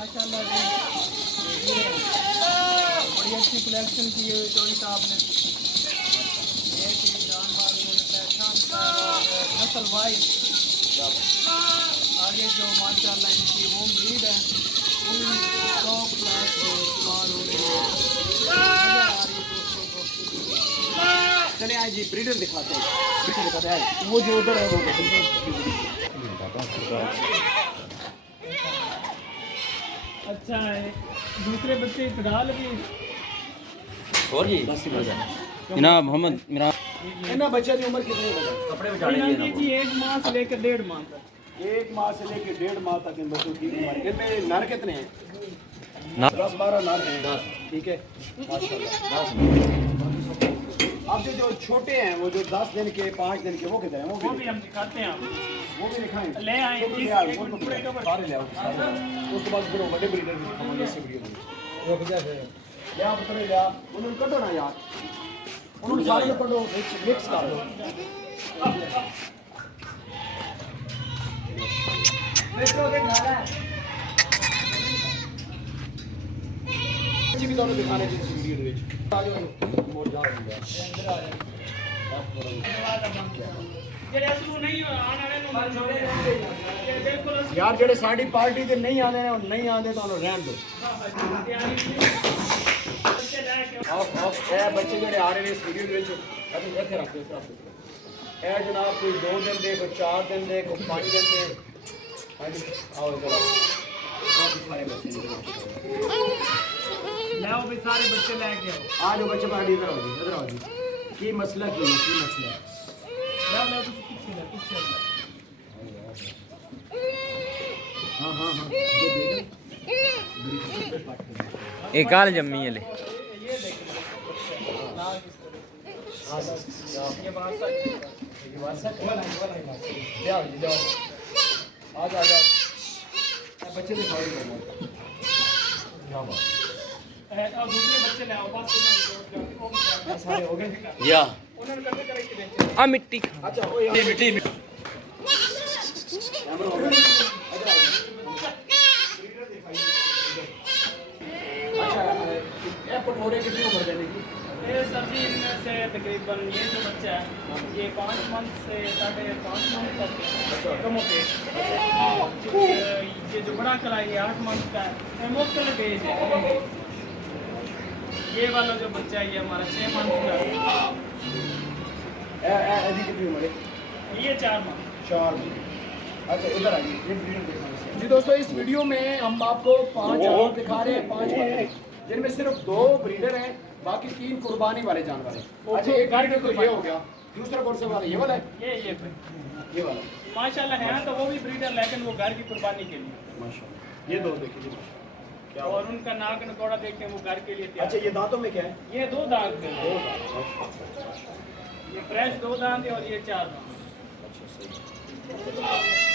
माशाल्लाह जी, बड़ी अच्छी कलेक्शन की है चोरी साहब ने। एक ही जानवर नस्ल वाइज आगे जो माशाल्लाह इनकी होम ब्रीड है फुल टॉप क्लास इस्तेमाल हो रही है। चले आज जी ब्रीडर दिखाते हैं, वो जो उधर है वो अच्छा है। दूसरे बच्चे फिलहाल भी और जी जनाब मोहम्मद मेरा इतना बच्चे की उम्र कितनी है? कपड़े जी 1 माह से लेकर 1.5 माह तक। 1 माह से लेकर 1.5 माह तक इन बच्चों की उम्र। इनमें नर कितने हैं? नर 10-12 नर हैं। ठीक है माशाल्लाह। अब जो छोटे हैं वो जो 10 दिन के 5 दिन के वो कितने हैं? वो भी हम दिखाते हैं आपको। वो भी दिखाएं। ले आए तो ले आओ, वो तो सारे ले आओ, सारे ले आओ। उसके बाद फिर वो बड़े ब्रीडर भी दिखाऊंगा इससे वीडियो में। वो क्या है? ले आओ पत्थर ले आओ। उन्होंने कटो ना यार। उन्होंने सारे को कटो मिक्स कर दो। जी भी दोनों दिखाने जी इस वीडियो ਦੇ ਵਿੱਚ। ਆ ਜਾਓ ਮੋੜ ਜਾ ਰਿਹਾ। ਜਿਹੜੇ ਅਸਲੂ ਨਹੀਂ ਆਣ ਵਾਲੇ ਨੂੰ ਬਿਲਕੁਲ यार जेडे साड़ी पार्टी ते नहीं आने और नहीं आने तो उन्हें रहन दो। ए बच्चे जेडे आ रहे हैं इस वीडियो ਵਿੱਚ अभी ਇੱਥੇ ਰੱਖ ਦਿਓ ਇਹ जनाब कोई 2 दिन दे कोई 4 दिन दे कोई 5 दिन दे। ਹਾਂਜੀ आओ इधर आओ। काफी सारे बच्चे लाओ भी सारे बच्चे लेके आओ। आ जाओ बच्चे पार्टी इधर आओ जी इधर आओ जी। की मसला की मसला है? लाओ लाओ पीछे ले पीछे ले। हाँ हाँ हाँ ये देख एक आल जम्मी है ले ये देखो लाओ ये बात सच जाओ जी जाओ आ जाओ जाओ बच्चे दिखाओ क्या बात और दूसरे बच्चे ले आओ बस सारे हो गए या उन्होंने करके करे कि बेचे आ मिट्टी अच्छा वो ये मिट्टी कैमरा हो गया अच्छा ये पटोरे कितनी उम्र देने की? ये सब्जी इनमें से तकरीबन ये जो बच्चा है ये 5 मंथ से 5.5 मंथ तक कम होते हैं। ये जो बड़ा कला है ये 8 मंथ का है। मुख्तलिफ एज है। ये वाला जो बच्चा है ये हमारा 6 मंथ का है। ऐसी कितनी उम्र है? ये 4 मंथ। 4 मंथ। अच्छा इधर आइए ये वीडियो देखना जी दोस्तों। इस वीडियो में हम आपको 5 जानवर दिखा रहे हैं 5 जिनमें सिर्फ 2 ब्रीडर हैं बाकी 3 कुर्बानी वाले जानवर हैं। अच्छा एक ब्रीडर तो ये हो गया दूसरा कौन सा वाला ये वाला है? ये वाला माशाल्लाह है तो वो भी ब्रीडर लेकिन वो घर की कुर्बानी के लिए माशाल्लाह। ये दो देखिए जी क्या और उनका नाक नकोड़ा देखें वो घर के लिए तैयार। अच्छा ये दांतों में क्या है? ये 2 दांत हैं। ये फ्रेश 2 दांत है और ये 4 दांत। अच्छा सही।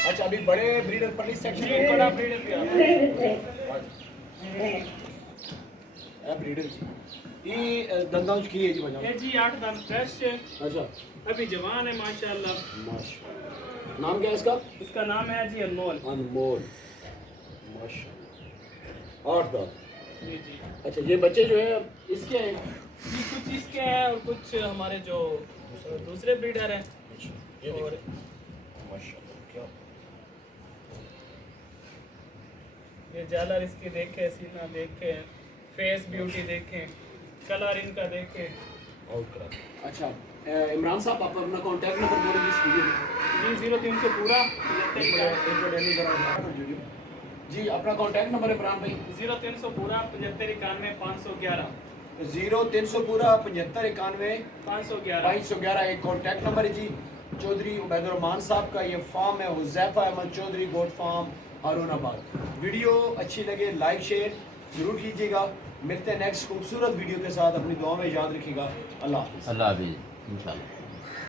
अच्छा अभी बड़े ब्रीडर पल्ली सेक्शन ये बड़ा ब्रीडर भी आता है। ब्रीडर ये दंदांश की है जी बजाओ। ये जी 8 दांत फ्रेश है अच्छा अभी जवान है माशाल्लाह। माशाल्लाह। नाम क्या है इसका? इसका नाम है जी अनमोल। अनमोल माशाल्लाह। 8 दांत। जी जी अच्छा ये बच्चे जो है इसके हैं? जी कुछ इसके हैं और कुछ हमारे जो दूसरे ब्रीडर हैं। ये और माशाल्लाह क्या ये जालर इसकी देखें सीना देखें फेस ब्यूटी देखें कलर इनका देखें। आउट करा। अच्छा इमरान साहब आप अपना कांटेक्ट नंबर बोल दीजिए इस वीडियो में। जी 0300 पूरा जी अपना कांटेक्ट नंबर इमरान भाई 0300 पूरा 75 91 511 0300 पूरा 75 91 511 511 एक कांटेक्ट नंबर है जी। चौधरी उबैदुर रहमान साहब का ये फार्म है Huzaifa Ahmed Chaudhary goat farm Harunabad. Video अच्छी लगे लाइक शेयर जरूर कीजिएगा। मिलते हैं नेक्स्ट खूबसूरत वीडियो के साथ। अपनी दुआ में याद रखिएगा। अल्लाह हाफ़िज़। अल्लाह हाफिज़ इंशाल्लाह।